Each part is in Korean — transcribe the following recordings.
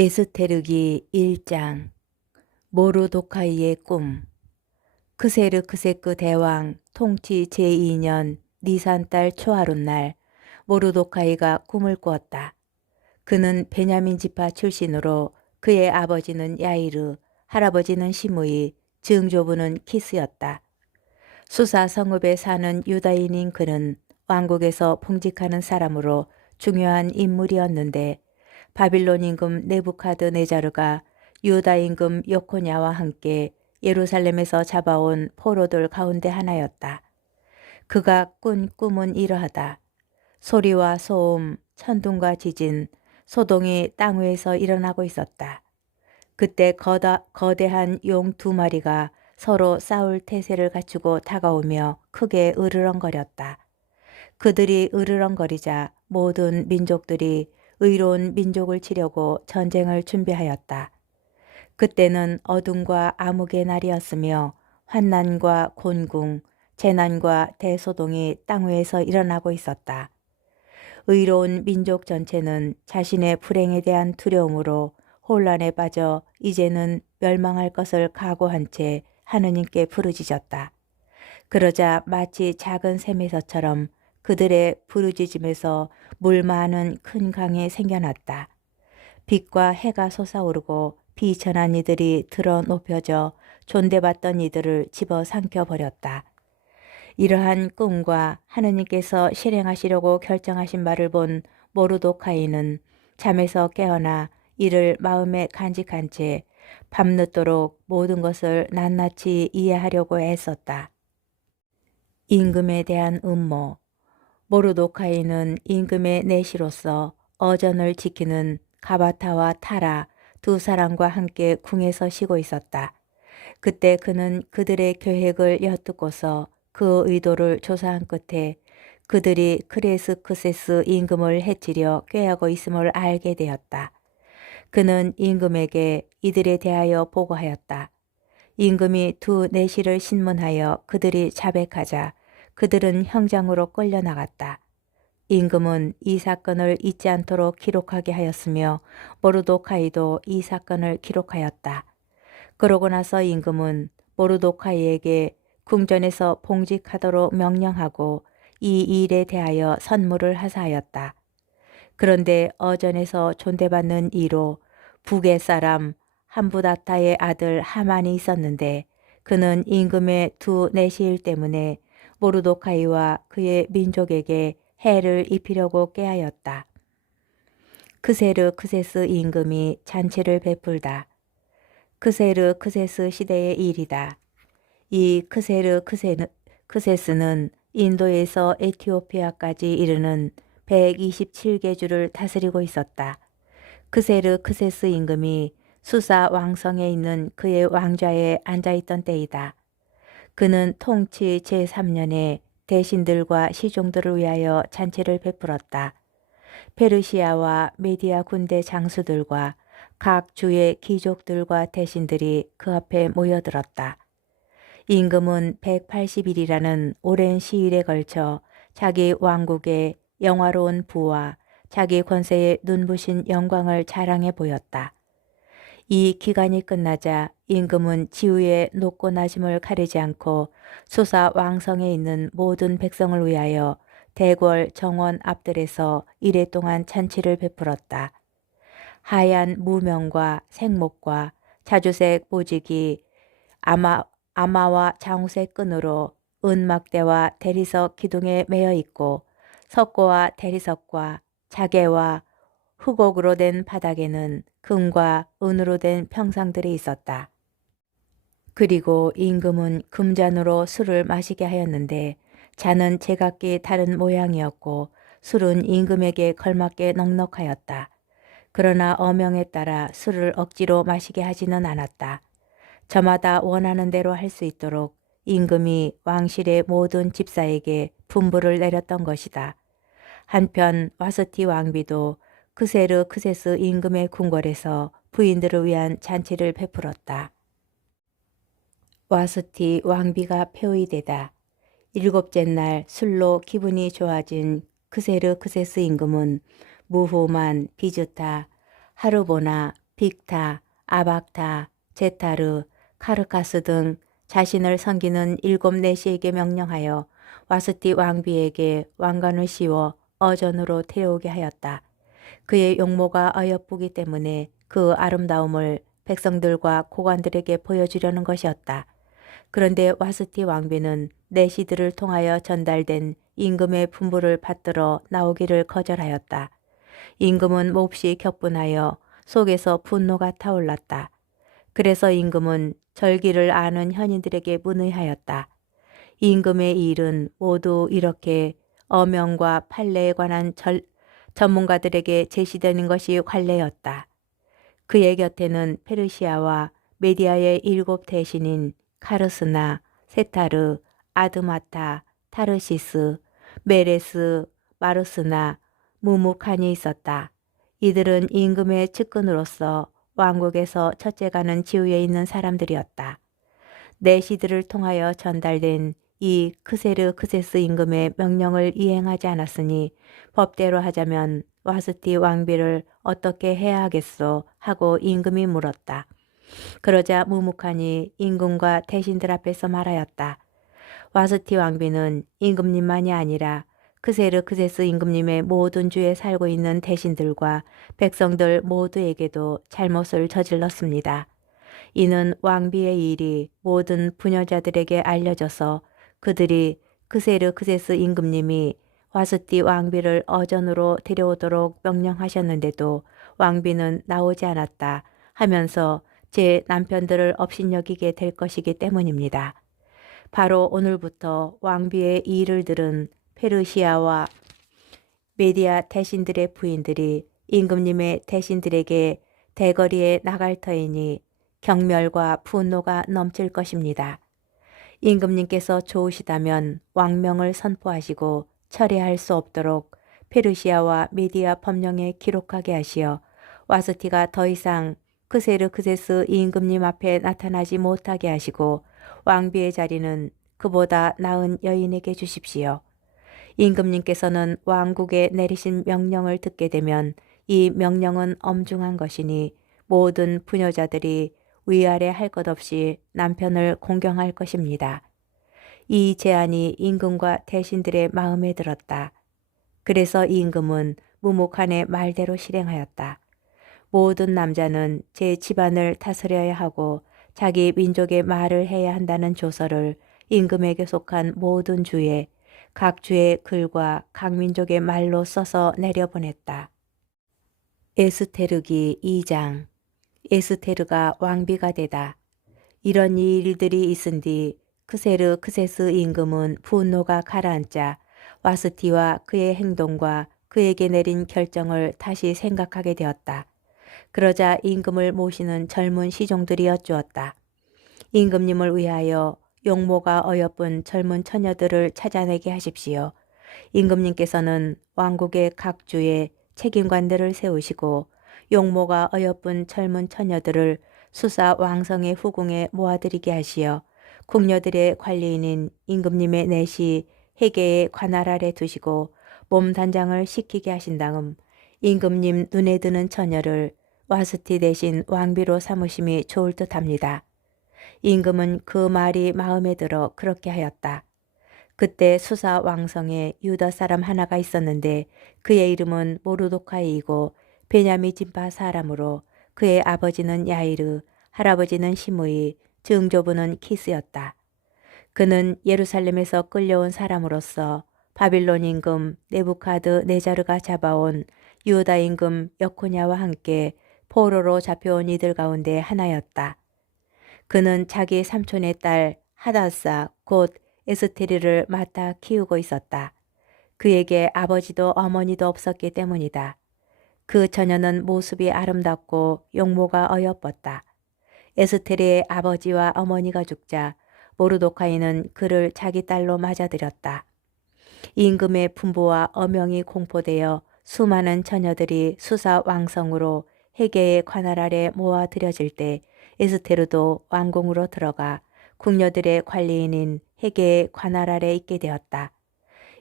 에스테르기 1장 모르도카이의 꿈. 크세르크세크 대왕 통치 제2년 니산달 초하룻날 모르도카이가 꿈을 꾸었다. 그는 베냐민 지파 출신으로 그의 아버지는 야이르, 할아버지는 시므이, 증조부는 키스였다. 수사 성읍에 사는 유다인인 그는 왕국에서 봉직하는 사람으로 중요한 인물이었는데 바빌론 임금 네부카드네자르가 유다 임금 여코냐와 함께 예루살렘에서 잡아온 포로들 가운데 하나였다. 그가 꾼 꿈은 이러하다. 소리와 소음, 천둥과 지진, 소동이 땅 위에서 일어나고 있었다. 그때 거대한 용 2마리가 서로 싸울 태세를 갖추고 다가오며 크게 으르렁거렸다. 그들이 으르렁거리자 모든 민족들이 의로운 민족을 치려고 전쟁을 준비하였다. 그때는 어둠과 암흑의 날이었으며 환난과 곤궁, 재난과 대소동이 땅 위에서 일어나고 있었다. 의로운 민족 전체는 자신의 불행에 대한 두려움으로 혼란에 빠져 이제는 멸망할 것을 각오한 채 하느님께 부르짖었다. 그러자 마치 작은 샘에서처럼 그들의 부르짖음에서 물 많은 큰 강이 생겨났다. 빛과 해가 솟아오르고 비천한 이들이 들어 높여져 존대받던 이들을 집어삼켜 버렸다. 이러한 꿈과 하느님께서 실행하시려고 결정하신 바를 본 모르도카이는 잠에서 깨어나 이를 마음에 간직한 채 밤늦도록 모든 것을 낱낱이 이해하려고 애썼다. 임금에 대한 음모. 모르도카이는 임금의 내시로서 어전을 지키는 가바타와 타라 2사람과 함께 궁에서 쉬고 있었다. 그때 그는 그들의 계획을 엿듣고서 그 의도를 조사한 끝에 그들이 크레스크세스 임금을 해치려 꾀하고 있음을 알게 되었다. 그는 임금에게 이들에 대하여 보고하였다. 임금이 2 내시를 신문하여 그들이 자백하자 그들은 형장으로 끌려나갔다. 임금은 이 사건을 잊지 않도록 기록하게 하였으며 모르도카이도 이 사건을 기록하였다. 그러고 나서 임금은 모르도카이에게 궁전에서 봉직하도록 명령하고 이 일에 대하여 선물을 하사하였다. 그런데 어전에서 존대받는 이로 북의 사람 함부다타의 아들 하만이 있었는데 그는 임금의 2 내시일 때문에 모르도카이와 그의 민족에게 해를 입히려고 꾀하였다. 크세르크세스 임금이 잔치를 베풀다. 크세르크세스 시대의 일이다. 이 크세르크세스는 인도에서 에티오피아까지 이르는 127개 주를 다스리고 있었다. 크세르크세스 임금이 수사 왕성에 있는 그의 왕좌에 앉아있던 때이다. 그는 통치 제3년에 대신들과 시종들을 위하여 잔치를 베풀었다. 페르시아와 메디아 군대 장수들과 각 주의 귀족들과 대신들이 그 앞에 모여들었다. 임금은 180일이라는 오랜 시일에 걸쳐 자기 왕국의 영화로운 부와 자기 권세의 눈부신 영광을 자랑해 보였다. 이 기간이 끝나자 임금은 지후의 높고 낮음을 가리지 않고 수사 왕성에 있는 모든 백성을 위하여 대궐 정원 앞들에서 이래 동안 잔치를 베풀었다. 하얀 무명과 생목과 자주색 보직이 아마와 장우색 끈으로 은막대와 대리석 기둥에 매여 있고 석고와 대리석과 자개와 흑옥으로 된 바닥에는 금과 은으로 된 평상들이 있었다. 그리고 임금은 금잔으로 술을 마시게 하였는데 잔은 제각기 다른 모양이었고 술은 임금에게 걸맞게 넉넉하였다. 그러나 어명에 따라 술을 억지로 마시게 하지는 않았다. 저마다 원하는 대로 할 수 있도록 임금이 왕실의 모든 집사에게 분부를 내렸던 것이다. 한편 와스티 왕비도 크세르크세스 임금의 궁궐에서 부인들을 위한 잔치를 베풀었다. 와스티 왕비가 폐위되다. 7째 날 술로 기분이 좋아진 크세르크세스 임금은 무후만, 비즈타, 하르보나, 빅타, 아박타, 제타르, 카르카스 등 자신을 섬기는 7내시에게 명령하여 와스티 왕비에게 왕관을 씌워 어전으로 태우게 하였다. 그의 용모가 어여쁘기 때문에 그 아름다움을 백성들과 고관들에게 보여주려는 것이었다. 그런데 와스티 왕비는 내시들을 통하여 전달된 임금의 분부를 받들어 나오기를 거절하였다. 임금은 몹시 격분하여 속에서 분노가 타올랐다. 그래서 임금은 절기를 아는 현인들에게 문의하였다. 임금의 일은 모두 이렇게 어명과 판례에 관한 전문가들에게 제시되는 것이 관례였다. 그의 곁에는 페르시아와 메디아의 7 대신인 카르스나, 세타르, 아드마타, 타르시스, 메레스, 마르스나, 무무칸이 있었다. 이들은 임금의 측근으로서 왕국에서 첫째가는 지위에 있는 사람들이었다. 내시들을 통하여 전달된 이 크세르 크세스 임금의 명령을 이행하지 않았으니 법대로 하자면 와스티 왕비를 어떻게 해야 하겠소 하고 임금이 물었다. 그러자 무무칸이 임금과 대신들 앞에서 말하였다. 와스티 왕비는 임금님만이 아니라 크세르 크세스 임금님의 모든 주에 살고 있는 대신들과 백성들 모두에게도 잘못을 저질렀습니다. 이는 왕비의 일이 모든 부녀자들에게 알려져서 그들이 크세르 크세스 임금님이 와스티 왕비를 어전으로 데려오도록 명령하셨는데도 왕비는 나오지 않았다 하면서 제 남편들을 업신여기게 될 것이기 때문입니다. 바로 오늘부터 왕비의 이 일을 들은 페르시아와 메디아 대신들의 부인들이 임금님의 대신들에게 대거리에 나갈 터이니 경멸과 분노가 넘칠 것입니다. 임금님께서 좋으시다면 왕명을 선포하시고 철회할 수 없도록 페르시아와 메디아 법령에 기록하게 하시어 와스티가 더 이상 크세르 크세스 임금님 앞에 나타나지 못하게 하시고 왕비의 자리는 그보다 나은 여인에게 주십시오. 임금님께서는 왕국에 내리신 명령을 듣게 되면 이 명령은 엄중한 것이니 모든 부녀자들이 위아래 할 것 없이 남편을 공경할 것입니다. 이 제안이 임금과 대신들의 마음에 들었다. 그래서 임금은 무무칸의 말대로 실행하였다. 모든 남자는 제 집안을 다스려야 하고 자기 민족의 말을 해야 한다는 조서를 임금에게 속한 모든 주에 각 주의 글과 각 민족의 말로 써서 내려보냈다. 에스테르기 2장. 에스테르가 왕비가 되다. 이런 일들이 있은 뒤 크세르 크세스 임금은 분노가 가라앉자 와스티와 그의 행동과 그에게 내린 결정을 다시 생각하게 되었다. 그러자 임금을 모시는 젊은 시종들이 여쭈었다. 임금님을 위하여 용모가 어여쁜 젊은 처녀들을 찾아내게 하십시오. 임금님께서는 왕국의 각 주에 책임관들을 세우시고 용모가 어여쁜 젊은 처녀들을 수사 왕성의 후궁에 모아들이게 하시어 궁녀들의 관리인인 임금님의 내시 해계의 관할 아래 두시고 몸 단장을 시키게 하신 다음 임금님 눈에 드는 처녀를 와스티 대신 왕비로 삼으심이 좋을 듯합니다. 임금은 그 말이 마음에 들어 그렇게 하였다. 그때 수사 왕성에 유다 사람 하나가 있었는데 그의 이름은 모르도카이이고 베냐미 진파 사람으로 그의 아버지는 야이르, 할아버지는 시므이, 증조부는 키스였다. 그는 예루살렘에서 끌려온 사람으로서 바빌론 임금 네부카드 네자르가 잡아온 유다 임금 여코냐와 함께 포로로 잡혀온 이들 가운데 하나였다. 그는 자기 삼촌의 딸 하다사 곧 에스테리를 맡아 키우고 있었다. 그에게 아버지도 어머니도 없었기 때문이다. 그 처녀는 모습이 아름답고 용모가 어여뻤다. 에스테리의 아버지와 어머니가 죽자 모르도카이는 그를 자기 딸로 맞아들였다. 임금의 분부와 어명이 공포되어 수많은 처녀들이 수사 왕성으로 해계의 관할 아래 모아들여질 때 에스테르도 왕궁으로 들어가 궁녀들의 관리인인 해계의 관할 아래 있게 되었다.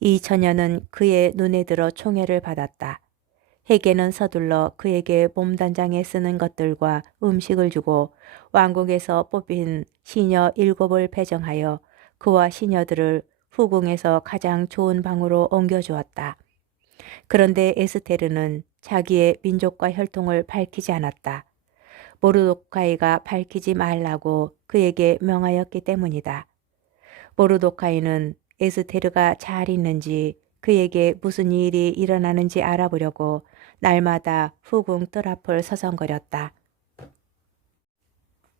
이 처녀는 그의 눈에 들어 총애를 받았다. 헤게는 서둘러 그에게 몸단장에 쓰는 것들과 음식을 주고 왕궁에서 뽑힌 시녀 7을 배정하여 그와 시녀들을 후궁에서 가장 좋은 방으로 옮겨주었다. 그런데 에스테르는 자기의 민족과 혈통을 밝히지 않았다. 모르도카이가 밝히지 말라고 그에게 명하였기 때문이다. 모르도카이는 에스테르가 잘 있는지 그에게 무슨 일이 일어나는지 알아보려고 날마다 후궁 뜰 앞을 서성거렸다.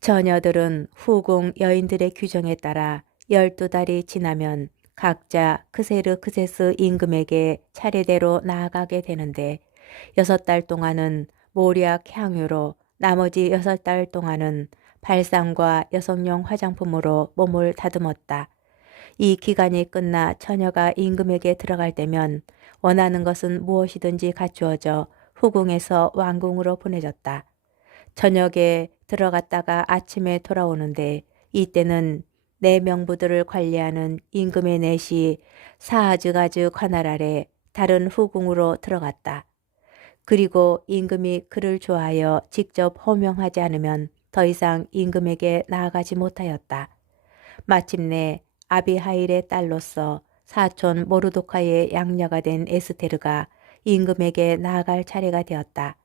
처녀들은 후궁 여인들의 규정에 따라 12달이 지나면 각자 크세르크세스 임금에게 차례대로 나아가게 되는데 6달 동안은 모략 향유로 나머지 6달 동안은 발상과 여성용 화장품으로 몸을 다듬었다. 이 기간이 끝나 처녀가 임금에게 들어갈 때면 원하는 것은 무엇이든지 갖추어져 후궁에서 왕궁으로 보내졌다. 저녁에 들어갔다가 아침에 돌아오는데 이때는 내 명부들을 관리하는 임금의 넷이 사아즈가즈 관할 아래 다른 후궁으로 들어갔다. 그리고 임금이 그를 좋아하여 직접 호명하지 않으면 더 이상 임금에게 나아가지 못하였다. 마침내 아비하일의 딸로서 사촌 모르도카의 양녀가 된 에스테르가 임금에게 나아갈 차례가 되었다.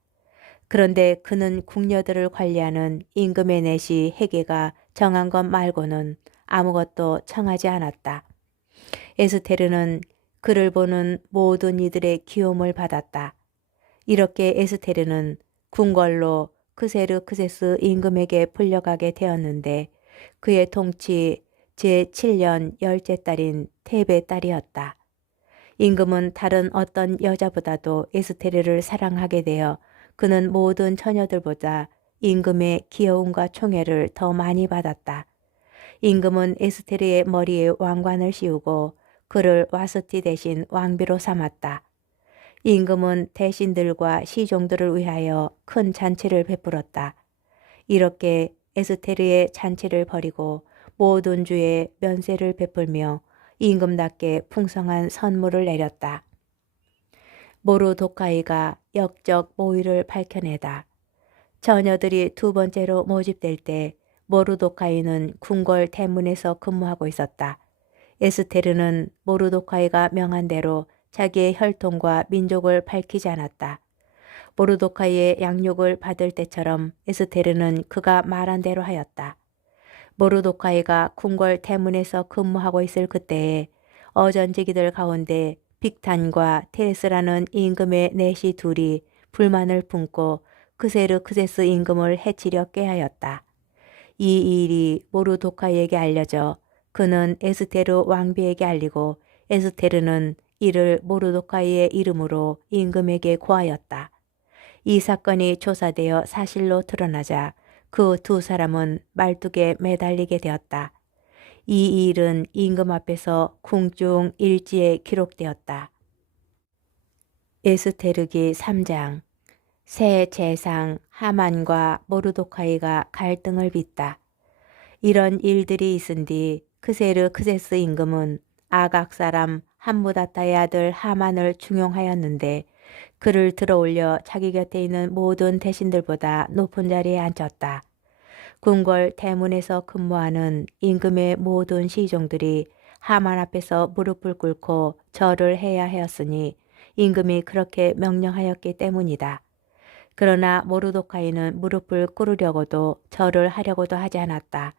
그런데 그는 궁녀들을 관리하는 임금의 넷이 헤게가 정한 것 말고는 아무것도 청하지 않았다. 에스테르는 그를 보는 모든 이들의 귀여움을 받았다. 이렇게 에스테르는 궁궐로 크세르크세스 임금에게 불려가게 되었는데 그의 통치 제7년 10째 딸인 테베 딸이었다. 임금은 다른 어떤 여자보다도 에스테르를 사랑하게 되어 그는 모든 처녀들보다 임금의 귀여움과 총애를 더 많이 받았다. 임금은 에스테르의 머리에 왕관을 씌우고 그를 와스티 대신 왕비로 삼았다. 임금은 대신들과 시종들을 위하여 큰 잔치를 베풀었다. 이렇게 에스테르의 잔치를 벌이고 모든 주에 면세를 베풀며 임금답게 풍성한 선물을 내렸다. 모르도카이가 역적 모의를 밝혀내다. 처녀들이 2번째로 모집될 때 모르도카이는 궁궐 대문에서 근무하고 있었다. 에스테르는 모르도카이가 명한 대로 자기의 혈통과 민족을 밝히지 않았다. 모르도카이의 양육을 받을 때처럼 에스테르는 그가 말한 대로 하였다. 모르도카이가 궁궐 대문에서 근무하고 있을 그때에 어전지기들 가운데 빅탄과 테레스라는 임금의 넷이 둘이 불만을 품고 크세르크세스 임금을 해치려 꾀하였다. 이 일이 모르도카이에게 알려져 그는 에스테르 왕비에게 알리고 에스테르는 이를 모르도카이의 이름으로 임금에게 고하였다. 이 사건이 조사되어 사실로 드러나자 그 2사람은 말뚝에 매달리게 되었다. 이 일은 임금 앞에서 궁중 일지에 기록되었다. 에스테르기 3장. 새 재상 하만과 모르도카이가 갈등을 빚다. 이런 일들이 있은 뒤 크세르크세스 임금은 아각 사람 함무다타의 아들 하만을 중용하였는데 그를 들어올려 자기 곁에 있는 모든 대신들보다 높은 자리에 앉혔다. 궁궐 대문에서 근무하는 임금의 모든 시종들이 하만 앞에서 무릎을 꿇고 절을 해야 하였으니 임금이 그렇게 명령하였기 때문이다. 그러나 모르도카이는 무릎을 꿇으려고도 절을 하려고도 하지 않았다.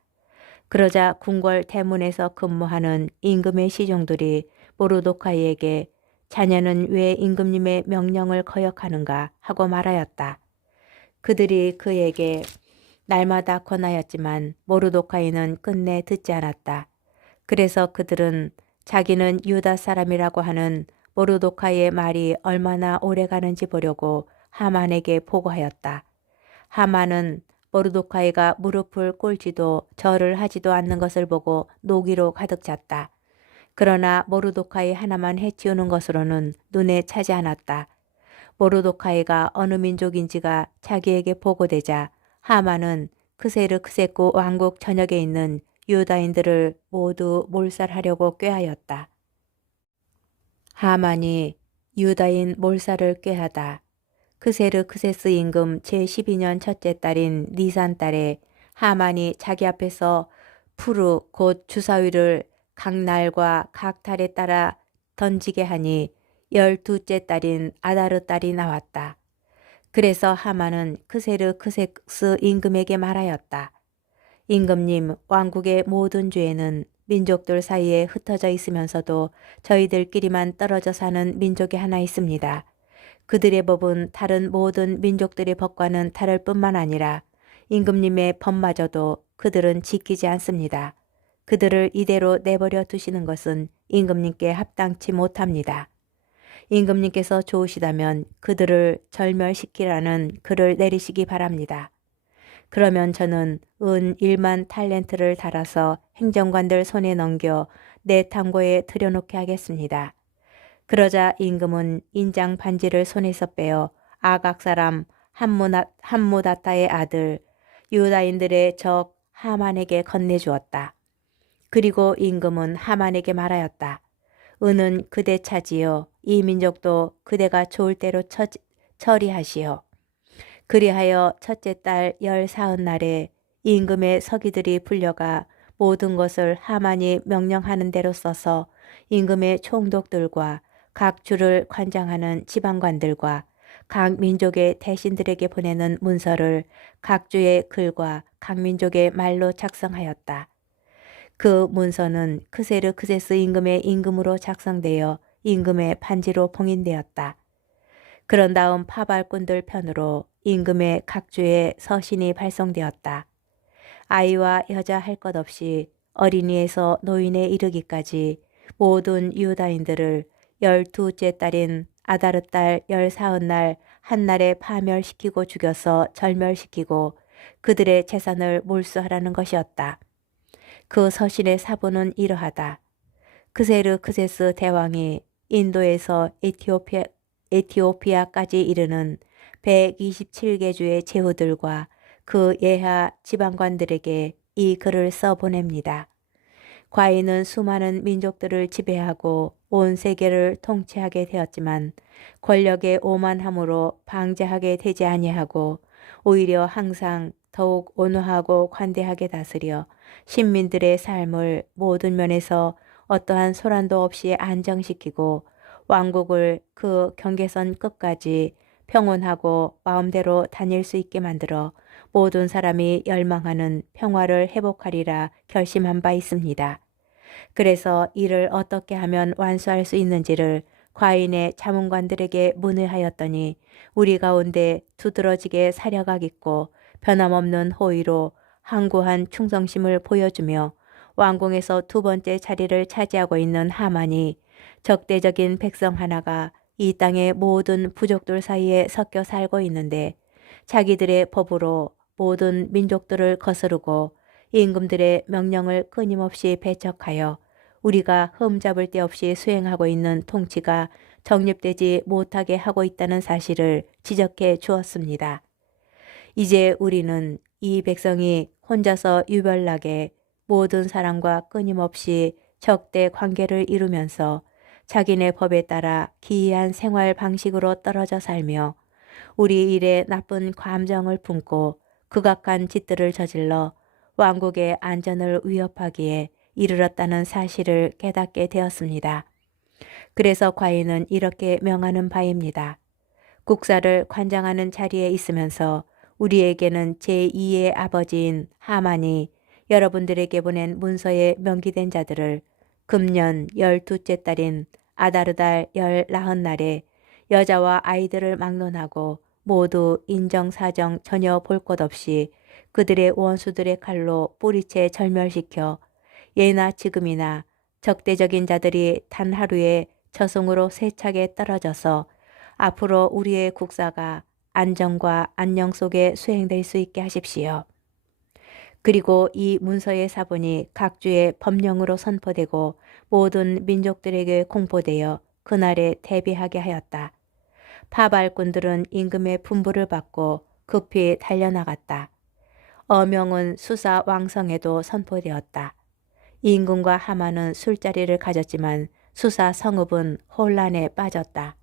그러자 궁궐 대문에서 근무하는 임금의 시종들이 모르도카이에게 자녀는 왜 임금님의 명령을 거역하는가 하고 말하였다. 그들이 그에게 날마다 권하였지만 모르도카이는 끝내 듣지 않았다. 그래서 그들은 자기는 유다 사람이라고 하는 모르도카이의 말이 얼마나 오래가는지 보려고 하만에게 보고하였다. 하만은 모르도카이가 무릎을 꿇지도 절을 하지도 않는 것을 보고 노기로 가득 찼다. 그러나 모르도카이 하나만 해치우는 것으로는 눈에 차지 않았다. 모르도카이가 어느 민족인지가 자기에게 보고되자 하만은 크세르크세스 왕국 전역에 있는 유다인들을 모두 몰살하려고 꾀하였다. 하만이 유다인 몰살을 꾀하다. 그세르크세스 임금 제12년 첫째 달인 니산 달에 하만이 자기 앞에서 푸르 곧 주사위를 각 날과 각 달에 따라 던지게 하니 12째 달인 아다르 달이 나왔다. 그래서 하만은 그세르크세스 임금에게 말하였다. 임금님, 왕국의 모든 죄는 민족들 사이에 흩어져 있으면서도 저희들끼리만 떨어져 사는 민족이 하나 있습니다. 그들의 법은 다른 모든 민족들의 법과는 다를 뿐만 아니라 임금님의 법마저도 그들은 지키지 않습니다. 그들을 이대로 내버려 두시는 것은 임금님께 합당치 못합니다. 임금님께서 좋으시다면 그들을 절멸시키라는 글을 내리시기 바랍니다. 그러면 저는 은 1만 탈렌트를 달아서 행정관들 손에 넘겨 내 탐고에 들여놓게 하겠습니다. 그러자 임금은 인장 반지를 손에서 빼어 아각 사람 함무다타의 아들 유다인들의 적 하만에게 건네주었다. 그리고 임금은 하만에게 말하였다. 은은 그대 차지요. 이 민족도 그대가 좋을 대로 처리하시오. 그리하여 첫째 달 14날에 임금의 서기들이 불려가 모든 것을 하만이 명령하는 대로 써서 임금의 총독들과 각 주를 관장하는 지방관들과 각 민족의 대신들에게 보내는 문서를 각 주의 글과 각 민족의 말로 작성하였다. 그 문서는 크세르크세스 임금의 임금으로 작성되어 임금의 반지로 봉인되었다. 그런 다음 파발꾼들 편으로 임금의 각 주에 서신이 발송되었다. 아이와 여자 할 것 없이 어린이에서 노인에 이르기까지 모든 유다인들을 12째 달인 아다르 달 14날 한날에 파멸시키고 죽여서 절멸시키고 그들의 재산을 몰수하라는 것이었다. 그 서신의 사본은 이러하다. 크세르크세스 대왕이 인도에서 에티오피아까지 이르는 127개 주의 제후들과 그 예하 지방관들에게 이 글을 써보냅니다. 과인은 수많은 민족들을 지배하고 온 세계를 통치하게 되었지만 권력의 오만함으로 방제하게 되지 아니하고 오히려 항상 더욱 온화하고 관대하게 다스려 신민들의 삶을 모든 면에서 어떠한 소란도 없이 안정시키고 왕국을 그 경계선 끝까지 평온하고 마음대로 다닐 수 있게 만들어 모든 사람이 열망하는 평화를 회복하리라 결심한 바 있습니다. 그래서 이를 어떻게 하면 완수할 수 있는지를 과인의 자문관들에게 문의하였더니 우리 가운데 두드러지게 사려가 있고 변함없는 호의로 항구한 충성심을 보여주며 왕궁에서 두 번째 자리를 차지하고 있는 하만이 적대적인 백성 하나가 이 땅의 모든 부족들 사이에 섞여 살고 있는데 자기들의 법으로 모든 민족들을 거스르고 임금들의 명령을 끊임없이 배척하여 우리가 흠잡을 데 없이 수행하고 있는 통치가 정립되지 못하게 하고 있다는 사실을 지적해 주었습니다. 이제 우리는 이 백성이 혼자서 유별나게 모든 사람과 끊임없이 적대 관계를 이루면서 자기네 법에 따라 기이한 생활 방식으로 떨어져 살며 우리 일에 나쁜 감정을 품고 극악한 짓들을 저질러 왕국의 안전을 위협하기에 이르렀다는 사실을 깨닫게 되었습니다. 그래서 과인은 이렇게 명하는 바입니다. 국사를 관장하는 자리에 있으면서 우리에게는 제2의 아버지인 하만이 여러분들에게 보낸 문서에 명기된 자들을 금년 12째 달인 아다르달 14날에 여자와 아이들을 막론하고 모두 인정사정 전혀 볼 것 없이 그들의 원수들의 칼로 뿌리채 절멸시켜 예나 지금이나 적대적인 자들이 단 하루에 저승으로 세차게 떨어져서 앞으로 우리의 국사가 안정과 안녕 속에 수행될 수 있게 하십시오. 그리고 이 문서의 사본이 각 주의 법령으로 선포되고 모든 민족들에게 공포되어 그날에 대비하게 하였다. 파발꾼들은 임금의 분부를 받고 급히 달려나갔다. 어명은 수사 왕성에도 선포되었다. 임금과 하만은 술자리를 가졌지만 수사 성읍은 혼란에 빠졌다.